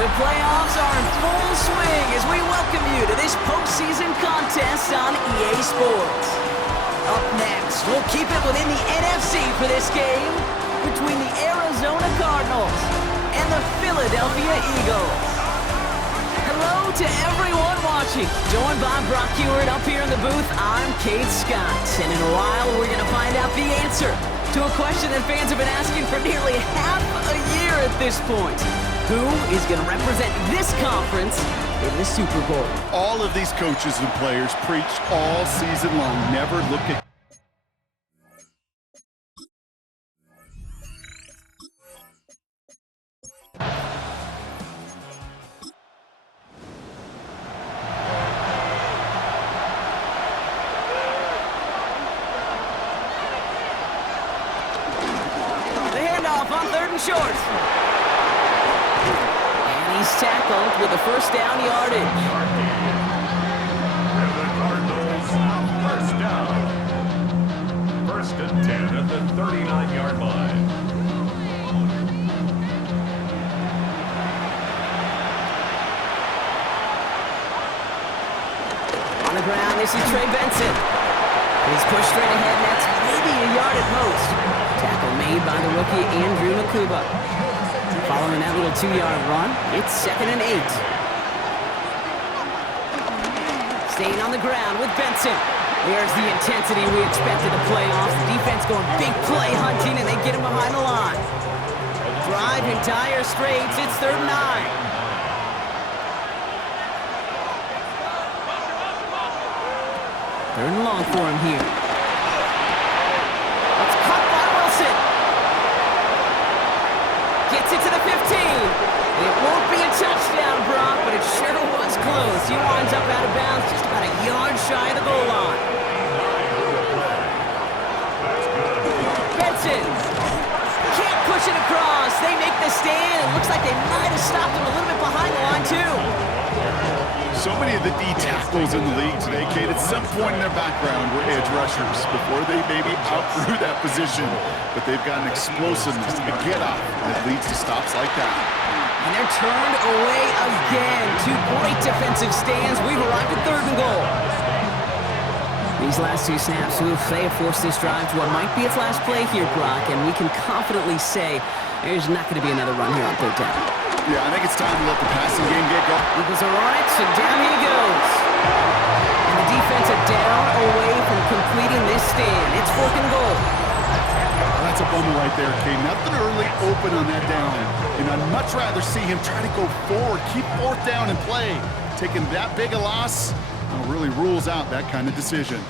The playoffs are in full swing as we welcome you to this postseason contest on EA Sports. Up next, we'll keep it within the NFC for this game between the Arizona Cardinals and the Philadelphia Eagles. Hello to everyone watching. Joined by Brock Ewart up here in the booth, I'm Kate Scott. And in a while, we're going to find out the answer to a question that fans have been asking for nearly half a year at this point. Who is going to represent this conference in the Super Bowl? All of these coaches and players preach all season long, never look at the handoff on 3rd and short. He's tackled with a first down yardage. And the Cardinals, first down. 1st and 10 at the 39-yard line. On the ground, this is Trey Benson. He's pushed straight ahead, and that's maybe a yard at most. Tackle made by the rookie Andrew Nakuba. Following that little 2-yard run, it's 2nd and 8. Staying on the ground with Benson. There's the intensity we expected to playoffs. The defense going big play hunting, and they get him behind the line. Drive in dire straits. It's 3rd and 9. Third and long for him here. It's caught by Wilson. Gets it to the 15. It won't be a touchdown, Brock, but it sure was close. He winds up out of bounds just about a yard shy of the goal line. Benson can't push it across. They make the stand. It looks like they might have stopped him a little bit behind the line, too. so many of the D tackles in the league today, Kate, at some point in their background were edge rushers before they maybe outgrew that position. But they've got an explosiveness, a get-up that leads to stops like that. And they're turned away again. 2 great defensive stands. We've arrived at 3rd and goal. These last 2 snaps, they have forced this drive to what might be its last play here, Brock, and we can confidently say there's not going to be another run here on 3rd down. Yeah, I think it's time to let the passing game get going. Eagles are on it, so down he goes. And the defense are down away from completing this stand. It's 4th and goal. Well, that's a bummer right there, Kate. Nothing early open on that down. And I'd much rather see him try to go forward, keep 4th down and play. Taking that big a loss really rules out that kind of decision.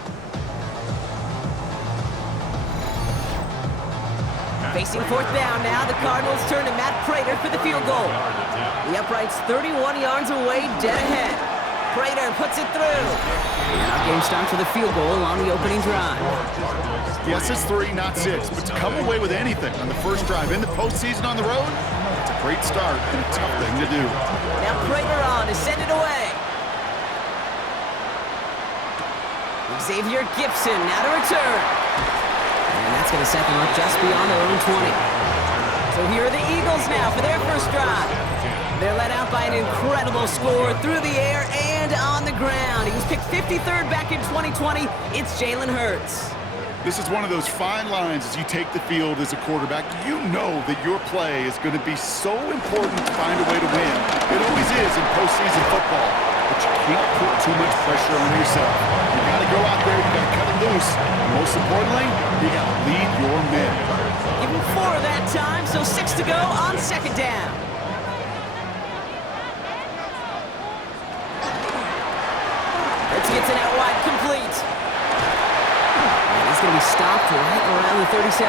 Facing 4th down now, the Cardinals turn to Matt Prater for the field goal. The upright's 31 yards away, dead ahead. Prater puts it through. And our game starts with a field goal on the opening drive. Yes, it's 3, not 6, but to come away with anything on the first drive in the postseason on the road, it's a great start and a tough thing to do. Now Prater on to send it away. Xavier Gibson now to return. And that's going to set them up just beyond their own 20. So here are the Eagles now for their first drive. They're led out by an incredible score through the air and on the ground. He was picked 53rd back in 2020. It's Jalen Hurts. This is one of those fine lines as you take the field as a quarterback. You know that your play is going to be so important to find a way to win. It always is in postseason football, but you can't put too much pressure on yourself. You got to go out there, you got to cut it loose, and most importantly, you got to lead your men. Give him 4 that time, so 6 to go on 2nd down. Hurts gets it out wide, complete. He's going to be stopped right around the 37.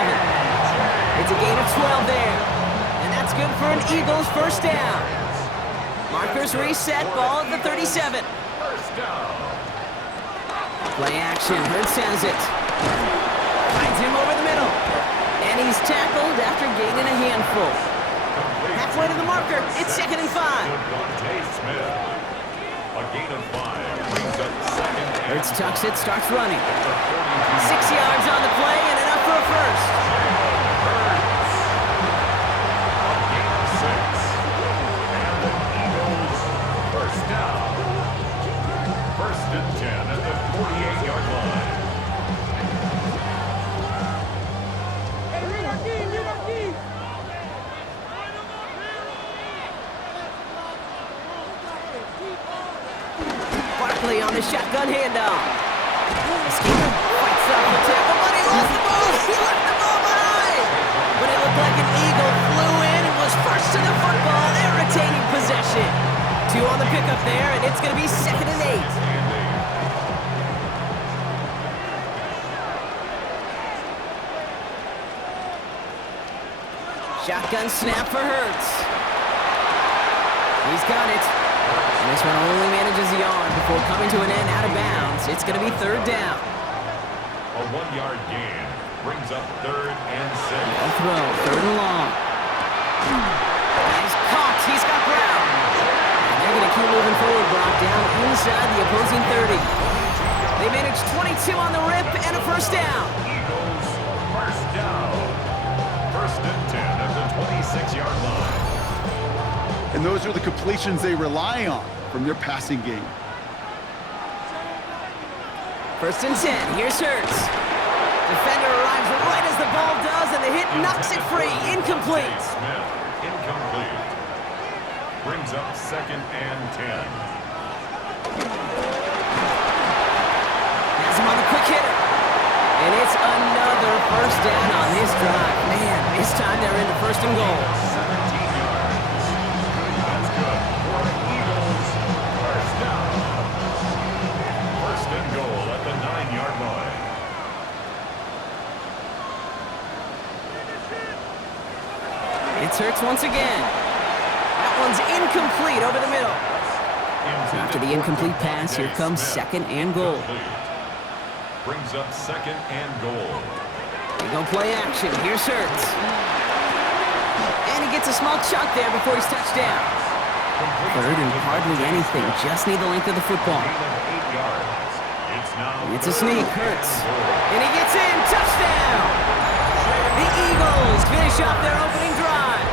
It's a gain of 12 there. And that's good for an Eagles first down. Markers reset, ball at the 37. First down. Play action, Hurts has it. Finds him over the middle. And he's tackled after gaining a handful. Halfway to the marker, it's 2nd and 5. A gain of 5 brings up 2nd. Hurts tucks it, starts running. 6 yards on the play and enough for a first. A gain of 6. And quickly on the shotgun handoff. Escaper fights off the tackle, but he lost the ball. He left the ball behind. But it looked like an eagle flew in and was first to the football. They're retaining possession. 2 on the pickup there, and it's going to be 2nd and 8. Shotgun snap for Hurts. He's got it. And this one only manages the yard before coming to an end out of bounds. It's going to be 3rd down. A 1-yard gain brings up 3rd and 6. They'll throw, 3rd and long. He's caught. He's got Brown. And they're going to keep moving forward, Brock, down inside the opposing 30. They managed 22 on the rip and a 1st down. Eagles, 1st down. 1st and 10 at the 26-yard line. And those are the completions they rely on from their passing game. 1st and 10. Here's Hurts. Defender arrives right as the ball does, and the hit knocks it free. Incomplete. Smith, incomplete. Brings up 2nd and 10. Has him on the quick hitter. And it's another 1st down on this drive. Man, this time they're into 1st and goal. 17 yards. That's good for the Eagles. 1st down. 1st and goal at the 9-yard line. It's Hurts once again. That one's incomplete over the middle. After the incomplete pass, here comes 2nd and goal. Brings up 2nd and goal. They go play action. Here's Hurts. And he gets a small chunk there before he's touched down. 3rd and hardly anything. Just need the length of the football. It's a sneak. Hurts. And he gets in. Touchdown! The Eagles finish off their opening drive.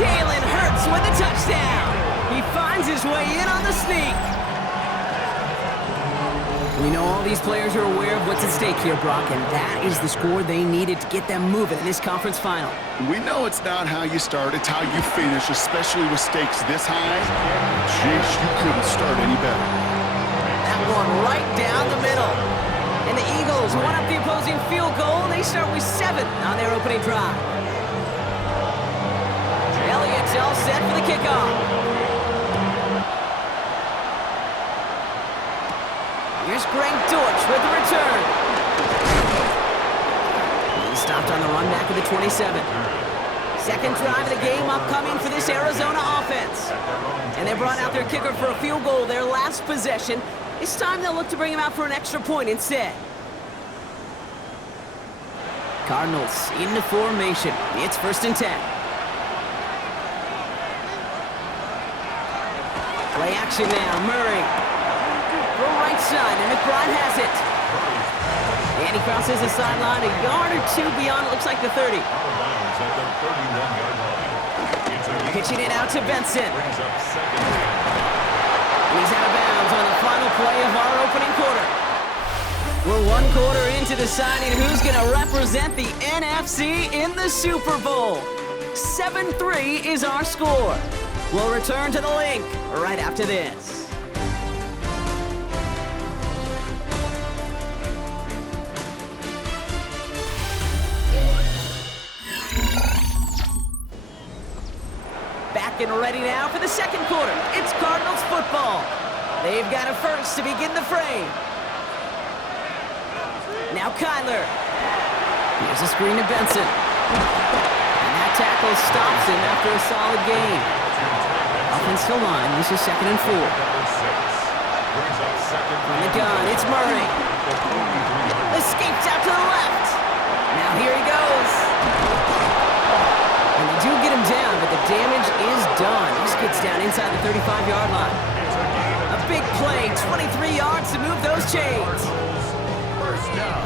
Jalen Hurts with a touchdown. He finds his way in on the sneak. We know all these players are aware of what's at stake here, Brock, and that is the score they needed to get them moving in this conference final. We know it's not how you start, it's how you finish, especially with stakes this high. Jeez, you couldn't start any better. That one right down the middle. And the Eagles one up the opposing field goal. They start with 7 on their opening drive. Elliott's all set for the kickoff. Here's Greg Dortch with the return. He stopped on the run back of the 27. 2nd drive of the game upcoming for this Arizona offense. And they brought out their kicker for a field goal their last possession. This time they'll look to bring him out for an extra point instead. Cardinals into formation. It's 1st and 10. Play action now. Murray. Go right side, and McBride has it. And he crosses the sideline a yard or 2 beyond, it looks like the 30. Pitching it out to Benson. And he's out of bounds on the final play of our opening quarter. We're 1 quarter into deciding who's going to represent the NFC in the Super Bowl. 7-3 is our score. We'll return to the link right after this. Back and ready now for the 2nd quarter. It's Cardinals football. They've got a first to begin the frame. Now Kyler. Here's a screen to Benson. And that tackle stops him after a solid gain. Offensive line, this is 2nd and 4. From the gun, it's Murray. Escapes out to the left. Now here he goes. And they do get him down, but the damage is done. This gets down inside the 35-yard line. A big play, 23 yards to move those chains. 1st down.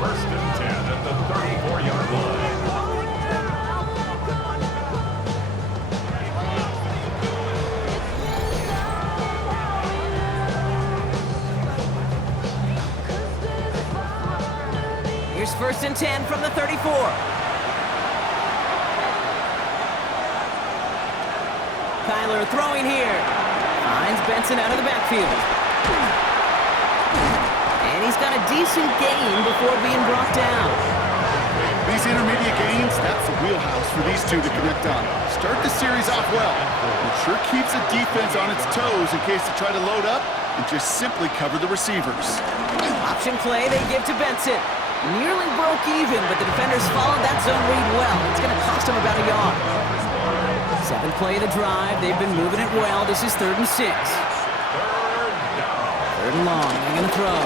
1st and 10 at the 34-yard line. Here's 1st and 10 from the 34. Kyler throwing here. finds Benson out of the backfield. And he's got a decent gain before being brought down. These intermediate gains, that's the wheelhouse for these two to connect on. Start the series off well. It sure keeps the defense on its toes in case they try to load up and just simply cover the receivers. Option play they give to Benson. Nearly broke even, but the defenders followed that zone read well. It's going to cost them about a yard. 7th play of the drive. They've been moving it well. This is 3rd and 6. 3rd and long. They're going to throw.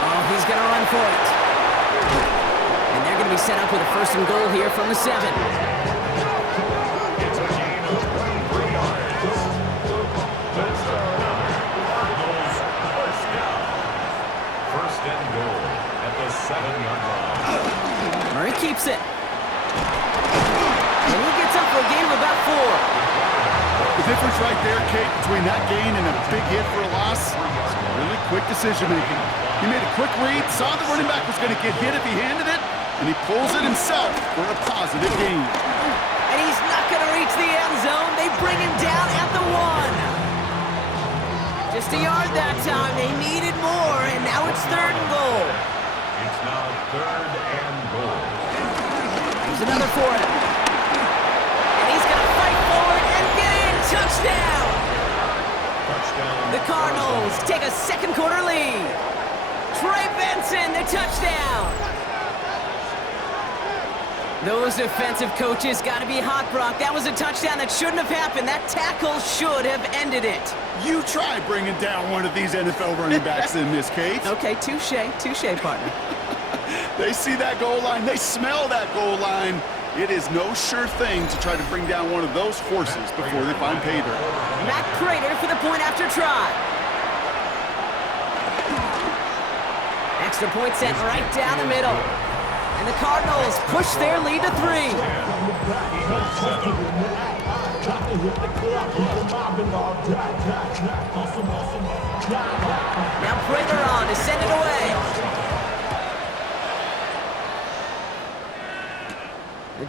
Oh, he's going to run for it. And they're going to be set up with a 1st and goal here from the 7. It's a gain of 23 yards. That's the Cardinals first down. 1st and goal at the 7-yard line. Murray keeps it. And he gets up for a gain of about 4. The difference right there, Kate, between that gain and a big hit for a loss, really quick decision-making. He made a quick read, saw the running back was going to get hit if he handed it, and he pulls it himself for a positive gain. And he's not going to reach the end zone. They bring him down at the 1. Just a yard that time. They needed more, and now it's 3rd and goal. It's now 3rd and goal. Here's another for him. And he's going to fight forward and get in. Touchdown! Touchdown. The Cardinals take a 2nd quarter lead. Trey Benson, the touchdown! Those defensive coaches got to be hot, Brock. That was a touchdown that shouldn't have happened. That tackle should have ended it. You try bringing down one of these NFL running backs in this, Kate. Okay, touche, partner. They see that goal line. They smell that goal line. It is no sure thing to try to bring down one of those horses before they find pay dirt. Matt Prater for the point after try. Extra point sent right down the middle. And the Cardinals push their lead to 3. Now Prater on to send it away.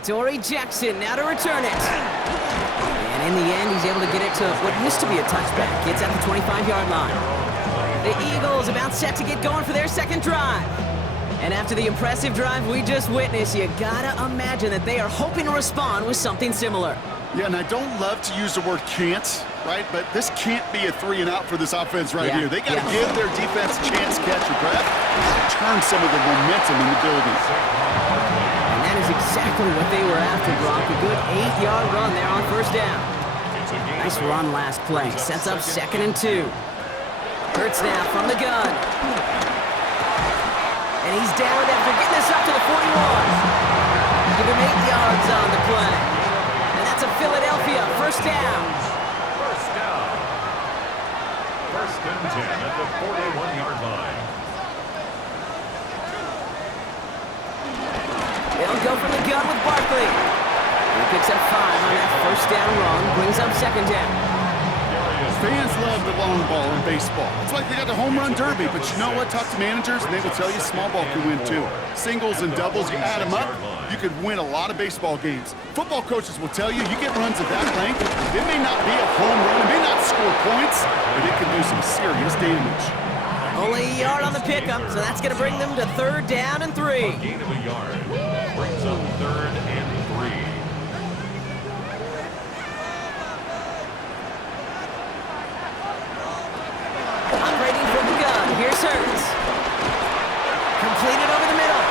Dory Jackson now to return it. And in the end, he's able to get it to what used to be a touchback. It's at the 25-yard line. The Eagles about set to get going for their 2nd drive. And after the impressive drive we just witnessed, you gotta imagine that they are hoping to respond with something similar. Yeah, and I don't love to use the word can't, right? But this can't be a 3-and-out for this offense right here. They got to give their defense a chance to catch your breath, turn some of the momentum in the building. And that is exactly what they were after, Brock. A good 8-yard run there on 1st down. Nice run last play. Sets up 2nd and 2. Hurts now from the gun. And he's down after getting this up to the 41. Give him 8 yards on the play. And that's a Philadelphia 1st down. 1st down. 1st and 10 at the 41-yard line. They'll go from the gun with Barkley. He picks up 5 on that 1st down run, brings up 2nd down. Fans love the long ball in baseball. It's like they got the home run derby, but you know what? Talk to managers, and they will tell you small ball can win too. Singles and doubles, you add them up, you could win a lot of baseball games. Football coaches will tell you, you get runs of that length, it may not be a home run, it may not score points, but it can do some serious damage. Only a yard on the pickup, so that's going to bring them to 3rd down and 3. A gain of a yard brings up 3rd and 3. Operating from the gun, here's Hurts. Completed over the middle.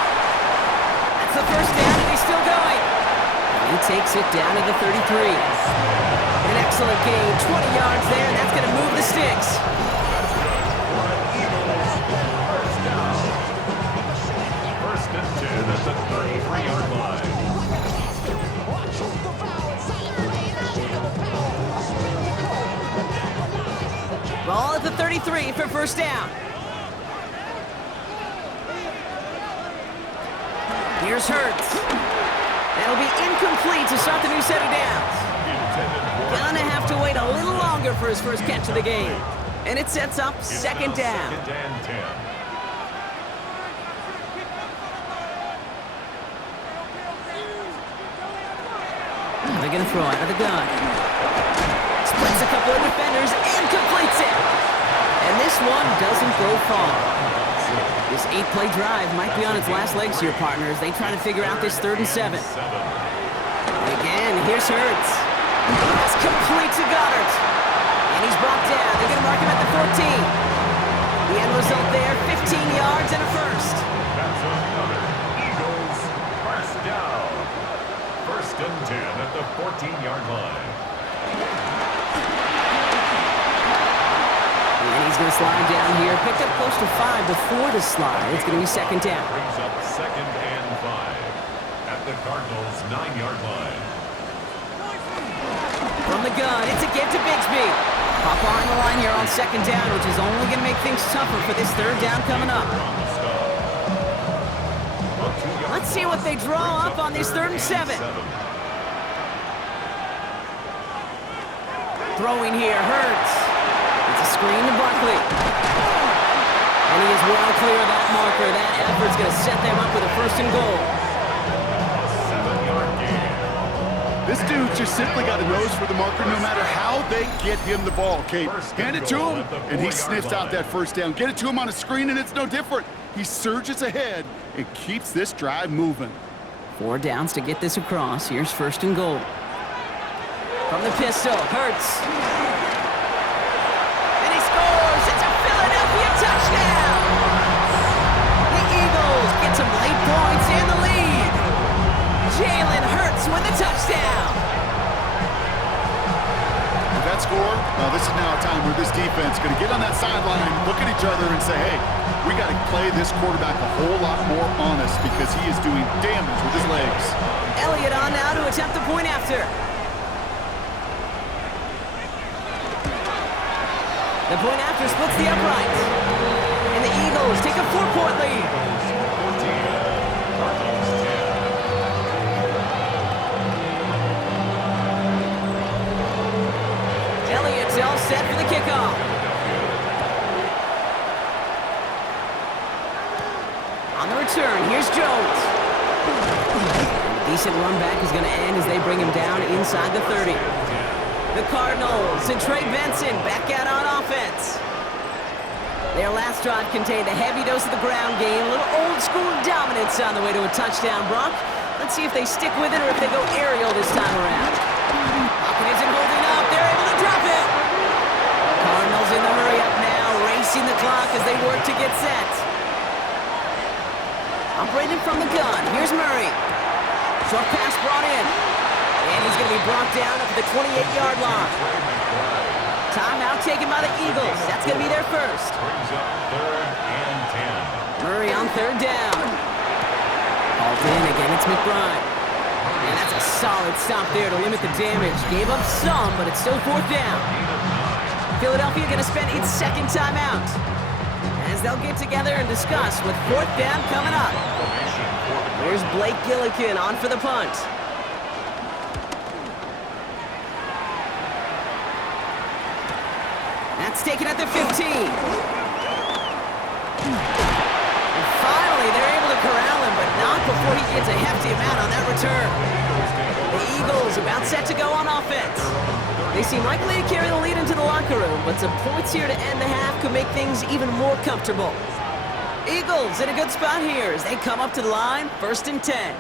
That's the 1st down, and he's still going. And he takes it down to the 33. An excellent gain, 20 yards there, and that's going to move the sticks. First and 10 at the 33-yard line. Ball at the 33 for 1st down. Here's Hurts. That'll be incomplete to start the new set of downs. Gonna have to wait a little longer for his first catch of the game. And it sets up 2nd down. 2nd and 10. They're gonna throw out of the gun. Splits a couple of defenders and completes it. And this one doesn't go far. This 8-play drive might be on its last legs here, partners. They try to figure out this 3rd and 7. And again, here's Hurts. That's complete to Goddard. And he's brought down. They're going to mark him at the 14. The end result there, 15 yards and a first. That's another Eagles first down. 1st and 10 at the 14-yard line. And he's going to slide down here. Picked up close to 5 before the slide. It's going to be 2nd down. Brings up 2nd and 5 at the Cardinals' 9-yard line. From the gun, it's a give to Bigsby. Hop on the line here on 2nd down, which is only going to make things tougher for this 3rd down coming up. Let's see what they draw up on this 3rd and 7. Throwing here, Hurts. It's a screen to Barkley. And he is well clear of that marker. That effort's going to set them up with a 1st and goal. This dude just simply got a nose for the marker no matter how they get him the ball, Kate. Hand it to him, and he sniffs out that 1st down. Get it to him on a screen, and it's no different. He surges ahead and keeps this drive moving. 4 downs to get this across. Here's 1st and goal. From the pistol, Hurts. And he scores! It's a Philadelphia touchdown! The Eagles get some late points and the lead. Jalen Hurts with the touchdown. With that score, this is now a time where this defense is going to get on that sideline, look at each other, and say, hey, we got to play this quarterback a whole lot more honest because he is doing damage with his legs. Elliott on now to attempt the point after. The point after splits the upright. And the Eagles take a 4-point lead. Elliott's all set for the kickoff. On the return, here's Jones. A decent run back is going to end as they bring him down inside the 30. The Cardinals and Trey Benson back out on offense. Their last drive contained a heavy dose of the ground game, a little old-school dominance on the way to a touchdown, Brock. Let's see if they stick with it or if they go aerial this time around. Pocket isn't holding up. They're able to drop it. Cardinals in the hurry up now, racing the clock as they work to get set. Operating from the gun, here's Murray. Short pass brought in. And he's going to be brought down up at the 28-yard line. Timeout taken by the Eagles. That's going to be their first. Brings up 3rd and 10. Murray on 3rd down. Hauled in again, it's McBride. And that's a solid stop there to limit the damage. Gave up some, but it's still 4th down. Philadelphia going to spend its 2nd timeout as they'll get together and discuss with 4th down coming up. Here's Blake Gillikin on for the punt. That's taken at the 15. And finally, they're able to corral him, but not before he gets a hefty amount on that return. The Eagles about set to go on offense. They seem likely to carry the lead into the locker room, but some points here to end the half could make things even more comfortable. Eagles in a good spot here as they come up to the line, 1st and 10.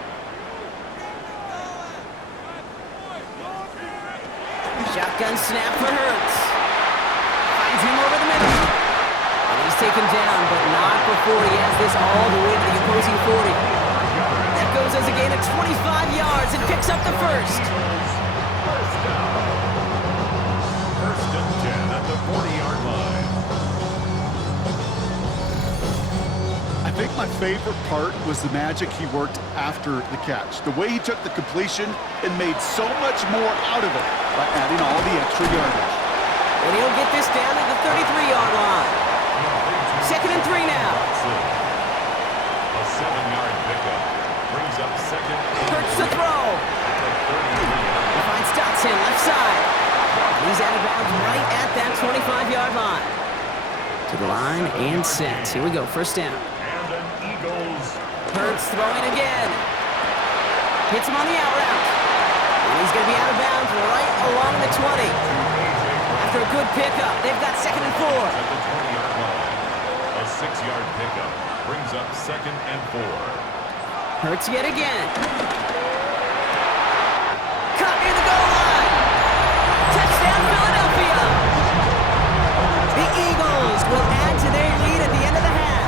Shotgun snap for Hurts. Finds him over the middle. And he's taken down, but not before he has this all the way to the opposing 40. That goes as a gain of 25 yards and picks up the first. First down. 1st and 10 at the 40-yard line. I think my favorite part was the magic he worked after the catch. The way he took the completion and made so much more out of it by adding all the extra yardage. And he'll get this down at the 33-yard line. 2nd and 3 now. A 7-yard pickup brings up 2nd. Hurts to throw. He finds Dotson left side. He's out of bounds right at that 25-yard line. To the line and set. Here we go, 1st down. And an Eagles. Hurts throwing again. Hits him on the out route. And he's going to be out of bounds right along the 20. after a good pickup. They've got 2nd and 4. At the 20-yard line. A 6-yard pickup brings up 2nd and 4. Hurts yet again. Caught near the goal line. Touchdown, Philadelphia. The Eagles will add to their lead at the end of the half.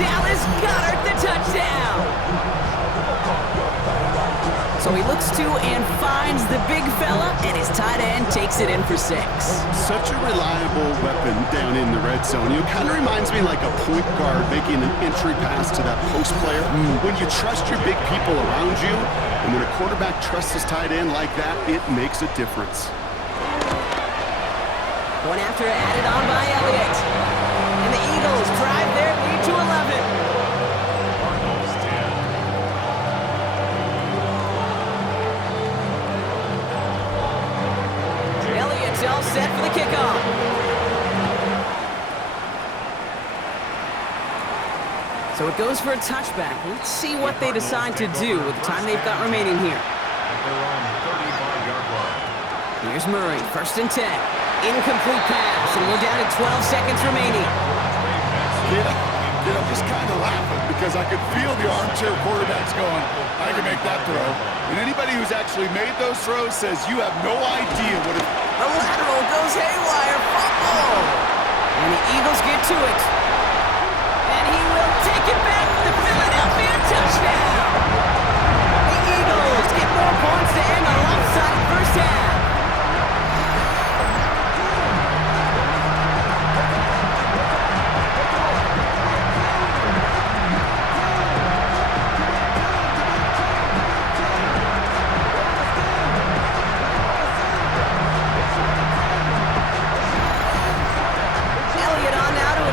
Dallas Goedert the touchdown. So he looks to and finds the big fella, and his tight end takes it in for 6. Such a reliable weapon down in the red zone. You know, kind of reminds me like a point guard making an entry pass to that post player. When you trust your big people around you, and when a quarterback trusts his tight end like that, it makes a difference. One after added on by Elliott. And the Eagles drive their lead to 11. Cardinals 10. Elliott's all set for the kickoff. So it goes for a touchback. Let's see what they decide to do with the time they've got remaining here. At their own 35-yard line. Here's Murray, 1st and 10. Incomplete pass, and we're down to 12 seconds remaining. I'm just kind of laughing because I could feel the armchair quarterbacks going, I can make that throw. And anybody who's actually made those throws says you have no idea what it... The lateral goes haywire, fumble! And the Eagles get to it. And he will take it back for the Philadelphia touchdown! The Eagles get more points to end a lopsided first half.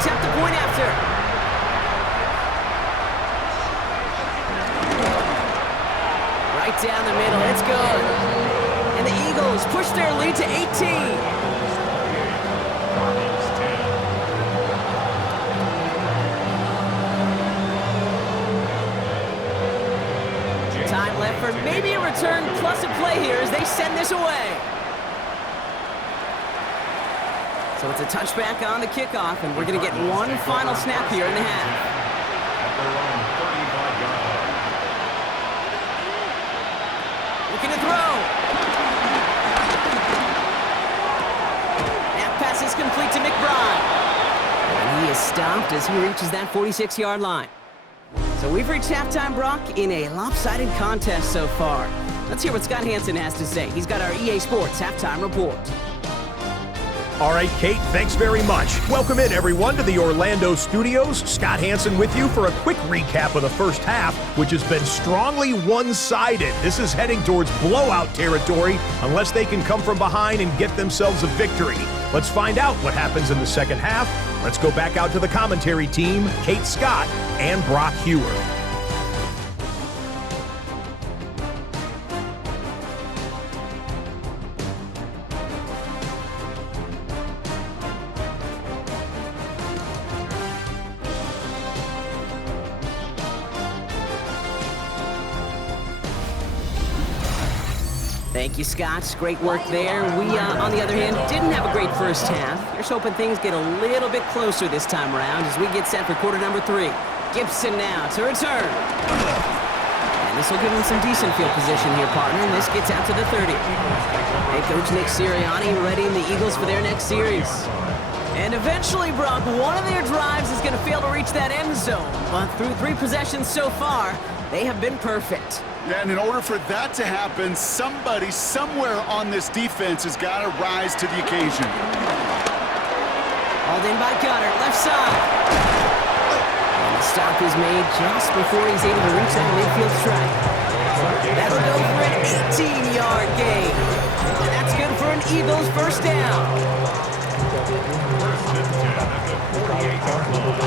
Attempt the point after. Right down the middle, it's good. And the Eagles push their lead to 18. Cardinals 10. Time left for maybe a return plus a play here as they send this away. So it's a touchback on the kickoff, and we're going to get one final snap here in the half. At their own 35-yard line. Looking to throw. That pass is complete to McBride. And he is stopped as he reaches that 46-yard line. So we've reached halftime, Brock, in a lopsided contest so far. Let's hear what Scott Hansen has to say. He's got our EA Sports halftime report. All right, Kate, thanks very much. Welcome in, everyone, to the Orlando studios. Scott Hansen with you for a quick recap of the first half, which has been strongly one-sided. This is heading towards blowout territory unless they can come from behind and get themselves a victory. Let's find out what happens in the second half. Let's go back out to the commentary team, Kate Scott and Brock Hewer. Thank you, Scott. Great work there. We, on the other hand, didn't have a great first half. Here's hoping things get a little bit closer this time around as we get set for quarter number 3. Gibson now to return. And this will give him some decent field position here, partner, and this gets out to the 30. Head coach Nick Sirianni readying the Eagles for their next series. And eventually, Brock, one of their drives is going to fail to reach that end zone. But through 3 possessions so far, they have been perfect. Yeah, and in order for that to happen, somebody somewhere on this defense has got to rise to the occasion. Hauled in by Goddard, left side. And the stop is made just before he's able to reach that midfield strike. That'll go for an 18-yard gain. And that's good for an Eagles first down. First and 10 at the 48-yard line.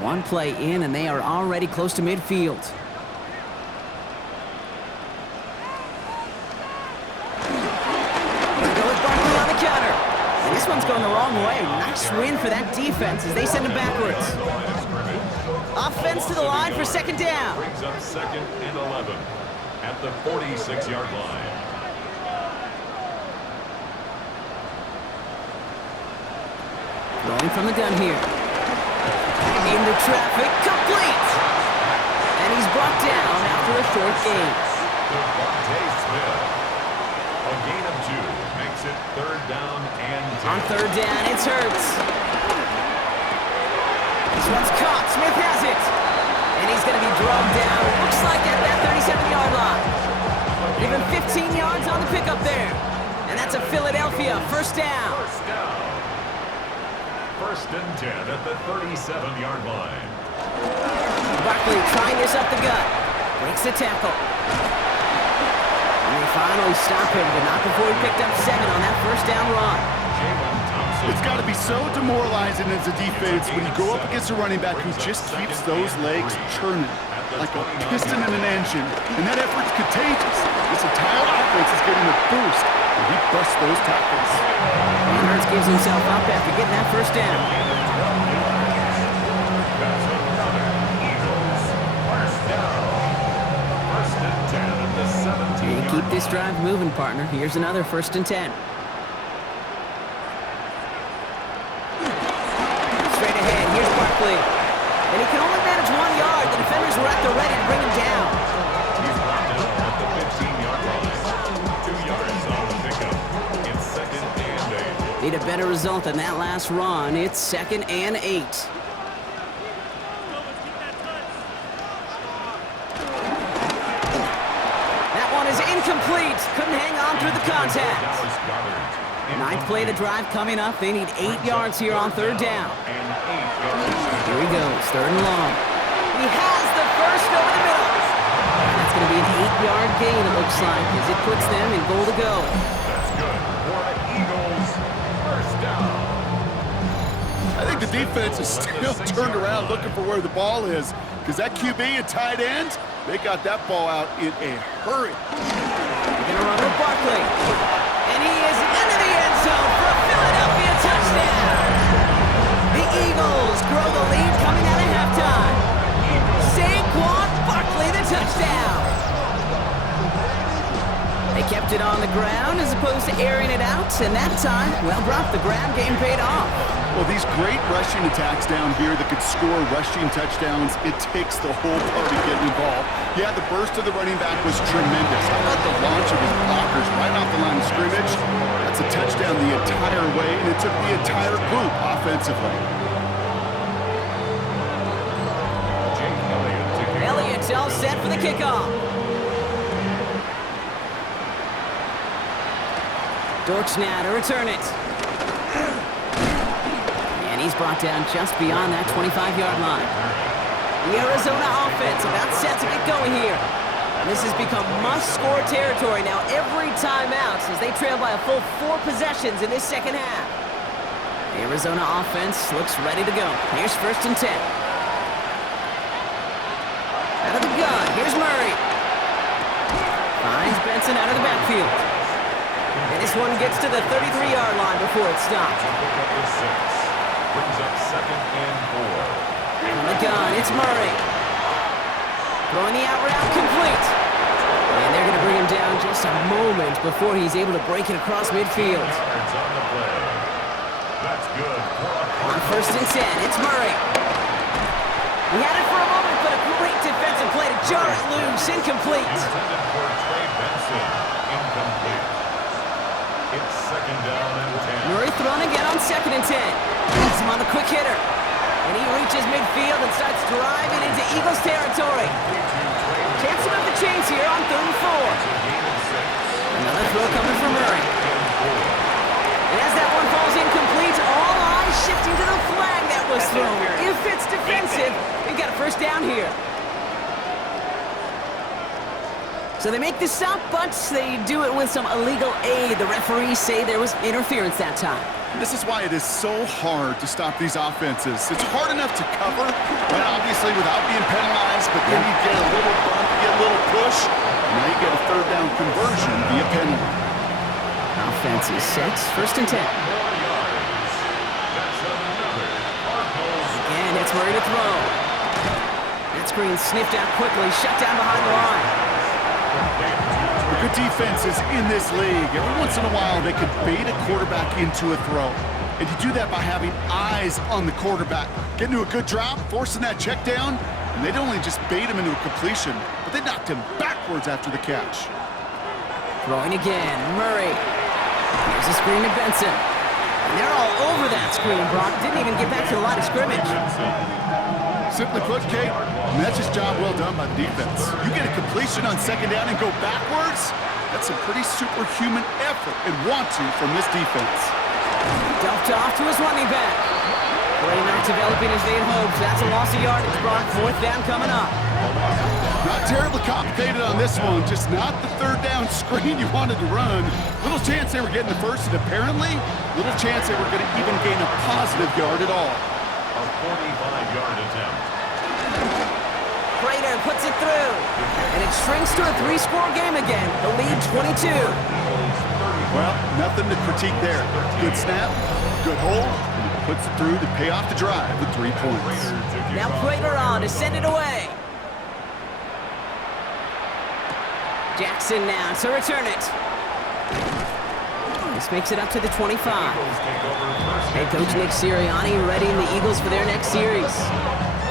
One play in, and they are already close to midfield. They'll go with Barkley on the counter. And this one's going the wrong way. Nice win for that defense as they send him backwards. Offense to the line for second down. Brings up 2nd and 11 at the 46-yard line. Rolling from the gun here. Into traffic, complete! And he's brought down after a short gain. Devontae Smith. A gain of 2 makes it 3rd down and 10. On 3rd down, it's Hurts. This one's caught. Smith has it. And he's going to be drugged down. Looks like at that 37-yard line. Give him 15 yards on the pickup there. And that's a Philadelphia first down. First down. 1st and 10 at the 37-yard line. Barkley trying this up the gut. Breaks the tackle. And they finally stop him, but not before he picked up 7 on that first down run. It's got to be so demoralizing as a defense when you go up against a running back who just keeps those legs churning like a piston in an engine, and that effort's contagious. This entire offense is getting a boost, and he busts those tackles. And Hurts gives himself up after getting that first down. That's another Eagles first down. 1st and 10 at the 17-yard And keep this drive moving, partner. Here's another 1st and 10. Straight ahead, here's Barkley. And he can only manage 1 yard. The defenders were at the ready to bring him down. He's brought down at the 15-yard line. 2 yards on the pickup. It's 2nd and 8. Need a better result than that last run. It's 2nd and 8. That one is incomplete. Couldn't hang on through the contact. Dallas Goedert. 9th play of the drive coming up. They need 8 yards here on 3rd down. And 8 yards. Here he goes, 3rd and long. He has the first over the middle. And that's going to be an 8-yard gain, it looks like, as it puts them in goal to go. That's good for the Eagles. First down. I think the defense is still turned around looking for where the ball is, because that QB and tight end, they got that ball out in a hurry. They're going to run with Barkley. And he is into the end zone for a Philadelphia touchdown. The Eagles grow the lead coming out of halftime. Saquon Barkley, the touchdown. They kept it on the ground as opposed to airing it out, and that time, well, dropped the ground game paid off. Well, these great rushing attacks down here that could score rushing touchdowns, it takes the whole party getting involved. Yeah, the burst of the running back was tremendous. How about the launch of his blockers right off the line of scrimmage? That's a touchdown the entire way, and it took the entire group offensively. Elliott's all set for the kickoff. Dortch now to return it. And he's brought down just beyond that 25-yard line. The Arizona offense about set to get going here. This has become must-score territory now every time out as they trail by a full 4 possessions in this second half. The Arizona offense looks ready to go. Here's 1st and 10. Out of the gun, here's Murray. Finds Benson out of the backfield. And this one gets to the 33-yard line before it stops. Brings up 2nd and 4. From the gun, it's Murray. Throwing the out route complete. And they're going to bring him down just a moment before he's able to break it across midfield. Yards on the play. That's good. On 1st and 10, it's Murray. He had it for a moment, but a great defensive play to jar it loose. Incomplete. Intended for Trey Benson. Incomplete. It's 2nd down and 10. Murray thrown again on 2nd and 10. Gets him on the quick hitter. And he reaches midfield and starts driving into Eagles territory. Chance to move the chains here on 3rd and 4. Another throw coming from Murray. And as that one falls incomplete, all eyes shifting to the flag that was thrown. If it's defensive, they've got a first down here. So they make the stop, but they do it with some illegal aid. The referees say there was interference that time. This is why it is so hard to stop these offenses. It's hard enough to cover, but obviously without being penalized, but then you get a little bump, you get a little push, and now you get a 3rd down conversion via penalty. Offense is set, 1st and 10. Murray to throw. That screen sniffed out quickly, shut down behind the line. Good defenses in this league. Every once in a while, they could bait a quarterback into a throw. And you do that by having eyes on the quarterback. Getting to a good drop, forcing that check down, and they'd only just bait him into a completion, but they knocked him backwards after the catch. Throwing again, Murray. Here's a screen to Benson. And they're all over that screen, Brock. Didn't even get back to the line of scrimmage. Simply put, Kate, that's just job well done by the defense. You get a completion on second down and go backwards, that's a pretty superhuman effort and want to from this defense. Dumped off to his running back. Play not developing as they had hoped. That's a loss of yardage, Brock. Fourth down coming up. Not terribly complicated on this one, just not the third down screen you wanted to run. Little chance they were getting the first, and apparently, little chance they were going to even gain a positive yard at all. A 45-yard attempt. Prater puts it through. And it shrinks to a 3-score game again. The lead 22. Well, nothing to critique there. Good snap, good hold, and it puts it through to pay off the drive with 3 points. Now Prater on to send it away. Jackson now to return it. This makes it up to the 25. Head coach Nick Sirianni readying the Eagles for their next series.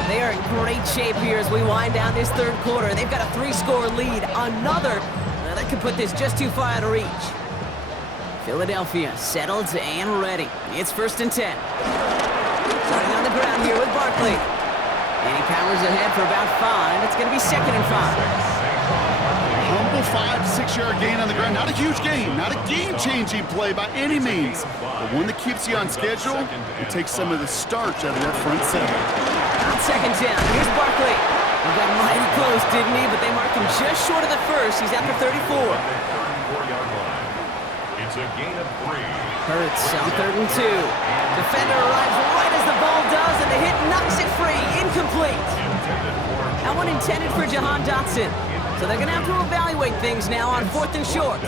They are in great shape here as we wind down this third quarter. They've got a 3-score lead. Another that could put this just too far out of reach. Philadelphia settled and ready. It's 1st and 10. Starting on the ground here with Barkley. And he powers ahead for about 5. It's going to be 2nd and 5. Humble 5 to 6 yard gain on the ground. Not a huge gain, not a game-changing play by any means, but one that keeps you on schedule and takes some of the starch out of that front seven. On 2nd down, here's Barkley. He got mighty close, didn't he? But they marked him just short of the first. He's at the 34. It's a gain of 3. Hurts on 3rd and 2. Defender arrives right as the ball does, and the hit knocks it free. Incomplete. That one intended for Jahan Dotson. So they're going to have to evaluate things now on 4th and short.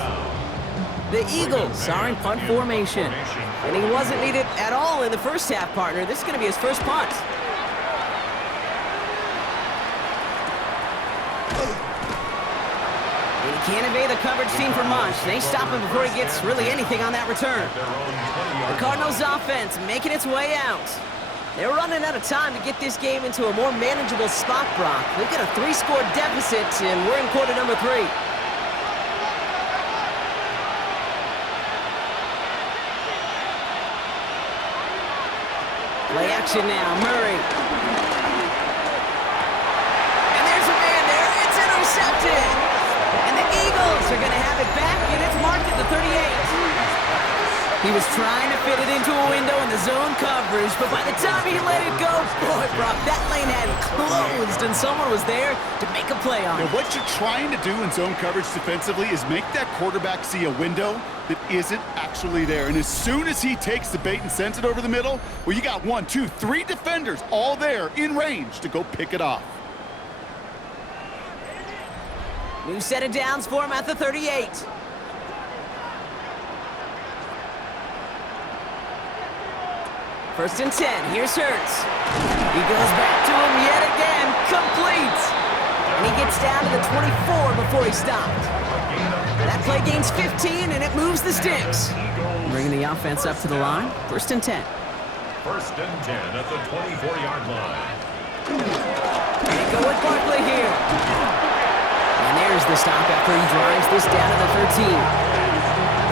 The Eagles are in punt formation. And he wasn't needed at all in the first half, partner. This is going to be his first punt. And he can't evade the coverage team for much. They stop him before he gets really anything on that return. The Cardinals offense making its way out. They're running out of time to get this game into a more manageable spot, Brock. They've got a 3-score deficit, and we're in quarter number 3. Play action now, Murray. And there's a man there. It's intercepted. And the Eagles are going to have it back, and it's marked at the 38. He was trying to fit it into a window in the zone coverage, but by the time he let it go, boy, Brock, that lane had closed, and someone was there to make a play on it. Now, what you're trying to do in zone coverage defensively is make that quarterback see a window that isn't actually there. And as soon as he takes the bait and sends it over the middle, well, you got 1, 2, 3 defenders all there in range to go pick it off. New set of downs for him at the 38. First and 10, here's Hurts. He goes back to him yet again, complete. And he gets down to the 24 before he stopped. That play gains 15, and it moves the sticks. Bringing the offense up to the line, 1st and 10. 1st and 10 at the 24-yard line. They go with Barkley here. And there's the stop after he drives this down to the 13.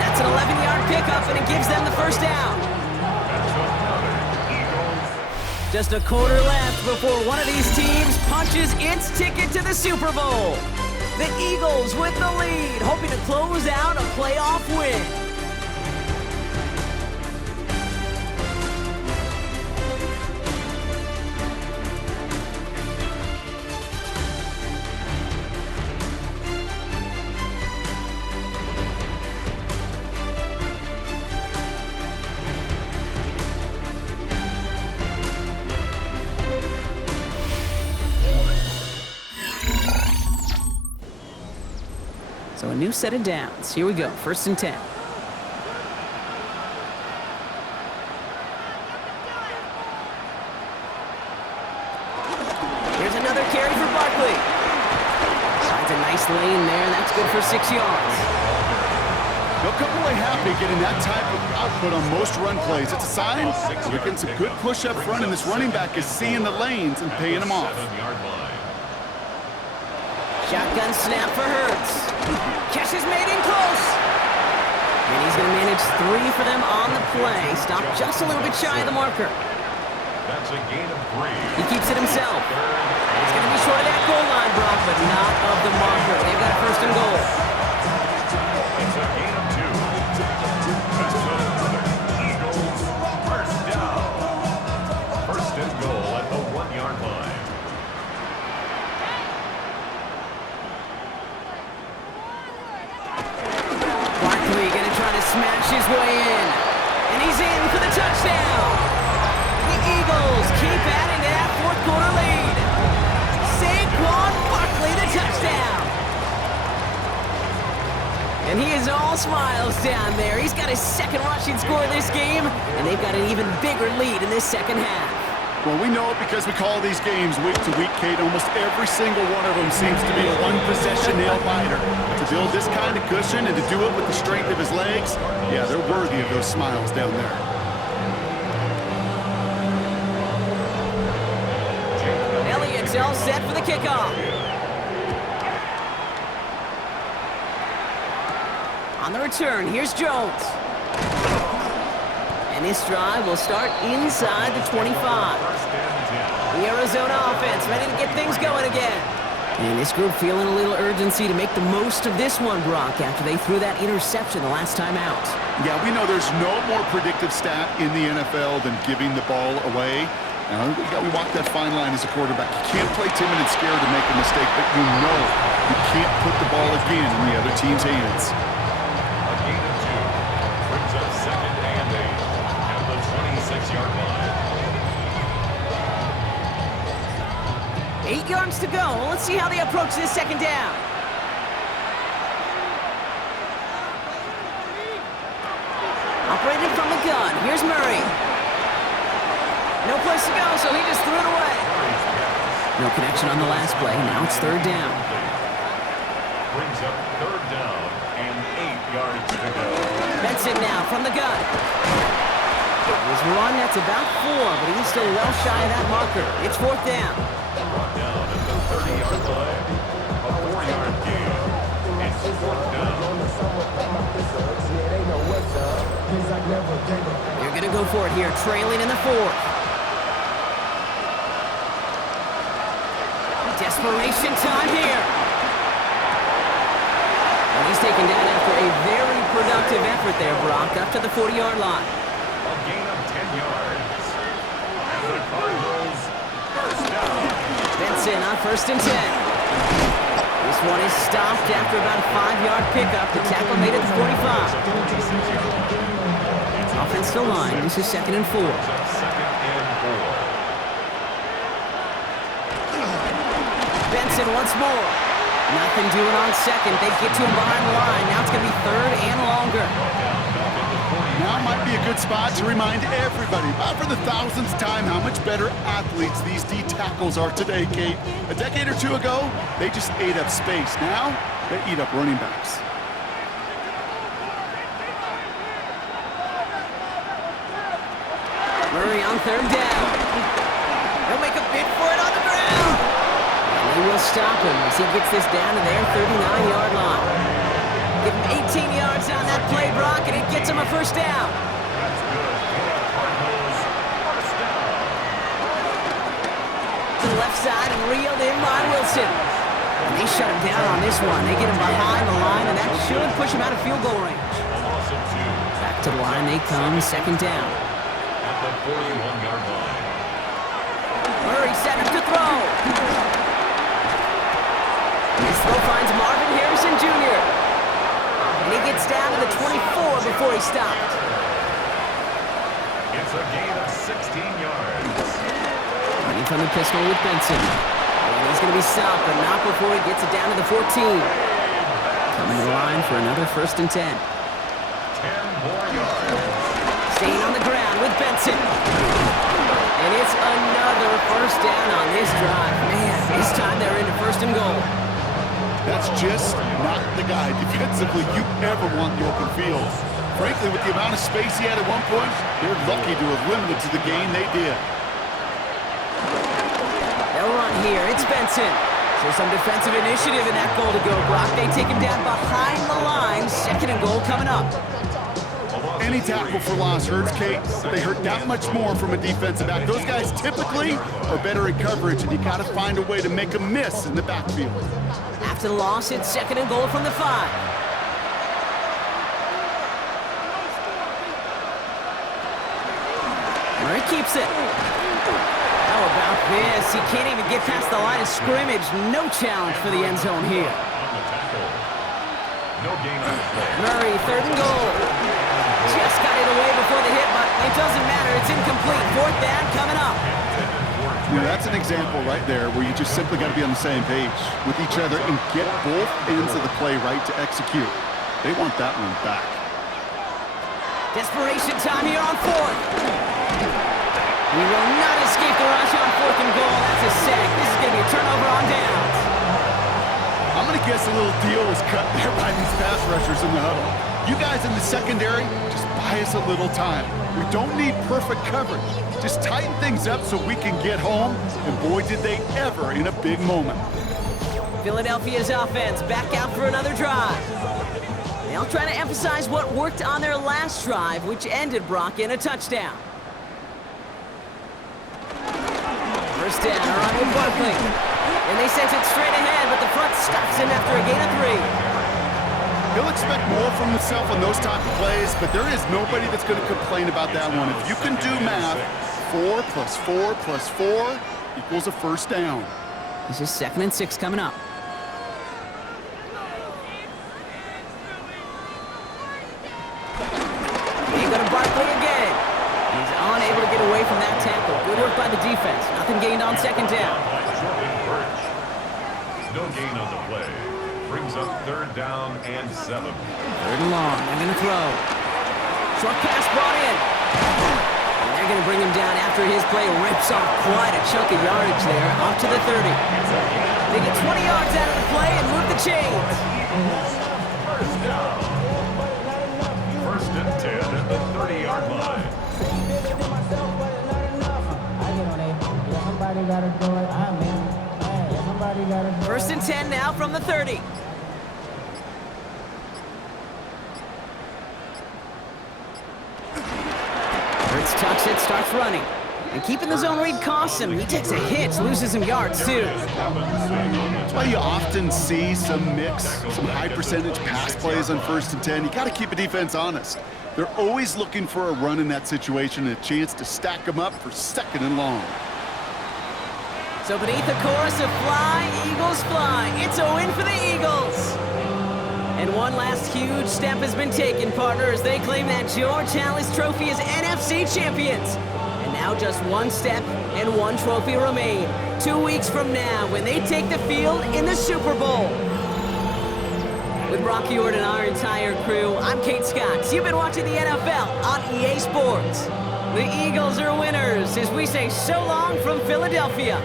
That's an 11-yard pickup, and it gives them the first down. Just a quarter left before one of these teams punches its ticket to the Super Bowl. The Eagles with the lead, hoping to close out a playoff win. So a new set of downs. Here we go, 1st and 10. lane there. That's good for 6 yards. They'll come away happy getting that type of output on most run plays. It's a sign you're getting some good push up front, and this running back is seeing the lanes and paying them off. Shotgun snap for Hurts. Catch is made in close. And he's going to manage 3 for them on the play. Stopped just a little bit shy of the marker. That's a gain of 3. He keeps it himself. He's going to be short of that goal line, Brock, but not of the marker. They've got a first and goal. It's a gain of 2. That's another Eagles first down. First and goal at the 1-yard line. Barkley going to try to smash his way in. And he's in for the touchdown. The Eagles keep adding to that fourth-quarter lead. Saquon Barkley, the touchdown. And he is all smiles down there. He's got his second rushing score of this game, and they've got an even bigger lead in this second half. Well, we know it because we call these games week to week, Kate. Almost every single one of them seems to be a one-possession nail-biter. To build this kind of cushion and to do it with the strength of his legs, yeah, they're worthy of those smiles down there. Elliott's all set for the kickoff. On the return, here's Jones. And this drive will start inside the 25. The Arizona offense ready to get things going again. And this group feeling a little urgency to make the most of this one, Brock, after they threw that interception the last time out. Yeah, we know there's no more predictive stat in the NFL than giving the ball away. Now, we walk that fine line as a quarterback. You can't play timid and scared to make a mistake, but you know you can't put the ball again in the other team's hands. A gain of 2 brings up second and 8 at the 26-yard line. 8 yards to go. Let's see how they approach this second down. Operating from the gun. Here's Murray. No place to go, so he just threw it away. No connection on the last play. Now it's third down. Brings up third down and 8 yards to go. Benson now from the gun. His run, that's about 4, but he's still well shy of that marker. It's fourth down. Brought down at the 30-yard line. A 4-yard gain. It's fourth down. They're going to go for it here, trailing in the fourth. Desperation time here. And he's taken down after a very productive effort there, Brock, up to the 40-yard line. A gain of 10 yards. And the Cardinals first down. Benson on first and 10. This one is stopped after about a 5-yard pickup. The tackle made it to 45. Offensive line, this is second and 4. Second and 4. Benson once more. Nothing doing on second. They get to him behind the line. Now it's going to be third and longer. Now might be a good spot to remind everybody, about for the 1000th time, how much better athletes these D tackles are today, Kate. A decade or two ago, they just ate up space. Now, they eat up running backs. Murray on third down. He'll make a bid for it on the ground. And they will stop him as he gets this down to their 39-yard line. Give him 18 yards on that play, Brock, and it gets him a first down. That's good. Cardinals first down. To the left side and reeled in by Wilson. And they shut him down on this one. They get him behind the line, and that should push him out of field goal range. A loss of 2. Back to the line they come, second down. At the 41-yard line. Murray set up to throw. His throw finds Marvin Harrison Jr. And he gets down to the 24 before he stopped. It's a gain of 16 yards. Running from the pistol with Benson. And he's going to be stopped, but not before he gets it down to the 14. Coming to the line for another first and 10. 10 more yards. Staying on the ground with Benson. And it's another first down on this drive. Man, this time they're into first and goal. That's just not the guy defensively you ever want in the open field. Frankly, with the amount of space he had at one point, they're lucky to have limited to the gain they did. They'll run here. It's Benson. So some defensive initiative in that goal to go, Brock. They take him down behind the line. 2nd and goal coming up. Any tackle for loss hurts, Kate, but they hurt that much more from a defensive back. Those guys typically are better at coverage, and you got to find a way to make a miss in the backfield. After the loss, it's 2nd and goal from the 5. Murray keeps it. How about this? He can't even get past the line of scrimmage. No challenge for the end zone here. On the tackle. No gain on the play. Murray, 3rd and goal. Just got it away before the hit, but it doesn't matter. It's incomplete. 4th down coming up. You know, that's an example right there where you just simply got to be on the same page with each other and get both ends of the play right to execute. They want that one back. Desperation time here on 4th. We will not escape the rush on 4th and goal. That's a sack. This is going to be a turnover on downs. I'm going to guess a little deal was cut there by these pass rushers in the huddle. You guys in the secondary, just buy us a little time. We don't need perfect coverage. Just tighten things up so we can get home, and boy, did they ever in a big moment. Philadelphia's offense back out for another drive. They'll try to emphasize what worked on their last drive, which ended Brock in a touchdown. First down, around with Barkley. And they sent it straight ahead, but the front stops him after a gain of 3. He'll expect more from himself on those type of plays, but there is nobody that's going to complain about that one. If you can do math, 4 plus 4 plus 4 equals a first down. This is 2nd and 6 coming up. They go to Barkley again. He's unable to get away from that tackle. Good work by the defense. Nothing gained on 2nd down. No gain on the play. Brings up 3rd down and 7. 3rd and long. They're going to throw. Short pass brought in. And they're going to bring him down after his play rips off quite a chunk of yardage there. Off to the 30. They get 20 yards out of the play and move the chains. First down. 1st and 10 at the 30-yard line. Somebody gotta do it. I'm in. Somebody gotta do it. 1st and 10 now from the 30. Hurts tucks it, starts running. And keeping the zone read costs him. He takes a hit, loses some yards too. That's why you often see some mix, some high percentage pass plays on 1st and 10. You got to keep a defense honest. They're always looking for a run in that situation and a chance to stack them up for 2nd and long. So beneath the chorus of Fly, Eagles Fly, it's a win for the Eagles. And one last huge step has been taken, partners. They claim that George Halas Trophy as NFC champions. And now just one step and one trophy remain. 2 weeks from now when they take the field in the Super Bowl. With Rocky Ord and our entire crew, I'm Kate Scott. You've been watching the NFL on EA Sports. The Eagles are winners as we say so long from Philadelphia.